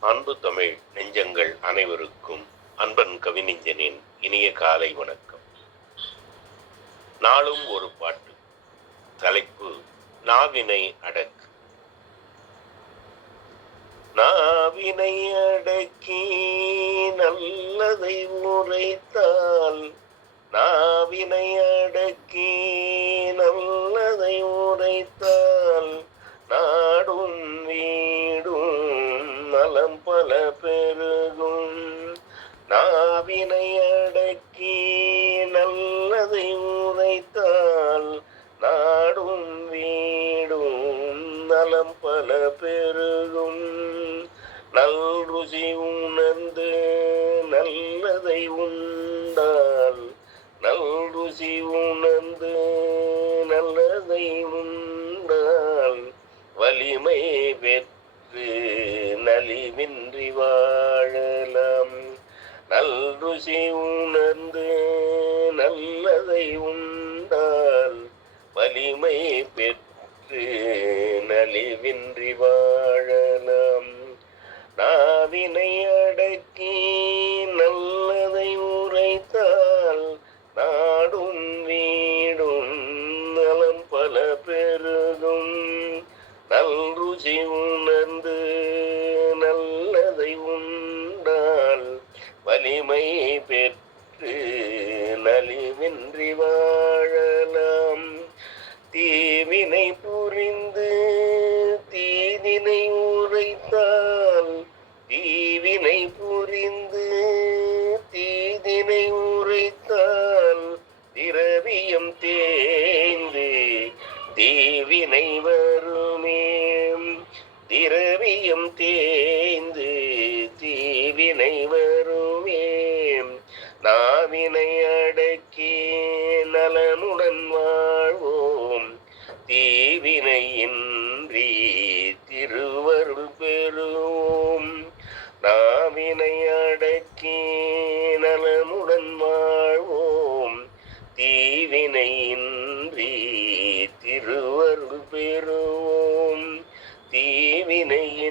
அன்பு தமிழ் நெஞ்சங்கள் அனைவருக்கும் அன்பன் கவிநெஞ்சனின் இனிய காலை வணக்கம். நாளும் ஒரு பாட்டு. தலைப்பு நாவினை அடக்கு. நாவினை அடக்கி நல்லதை உரைத்தால் நாவினை அடக்கி நல்லதை உரைத்தால் நாடும் நலம் பல பெருகும். நாவினை அடக்கி நல்லதை உரைத்தால் நாடும் வீடும் நலம் பல பெருகும். நல் ருசி உணர்ந்து நல்லதை உண்டால் நல் ருசி உணர்ந்து நல்லதை உண்டால் வலிமை பெற்று நலிவின்றி வாழலாம். நல் ருசி உணர்ந்து நல்லதை உண்டால் வலிமை பெற்று நலிவின்றி வாழலாம். நாவினை அடக்கி நல்லதை உரைத்தால் நான் வலிமை பெற்று நலிவின்றி வாழலாம். தீவினை புரிந்து தீதினை உரைத்தால் தீவினை புரிந்து தீதினை உரைத்தால் திரவியம் தேய்ந்து தீவினை வருமே. திரவியம் தேய்ந்து நோயினை அடக்கி நலனுடன் வாழ்வோம். தீவினை இன்றி திருவருள் பெறுவோம். நாவினை அடக்கி நலனுடன் வாழ்வோம். தீவினை திருவருள் பெறுவோம். தீவினை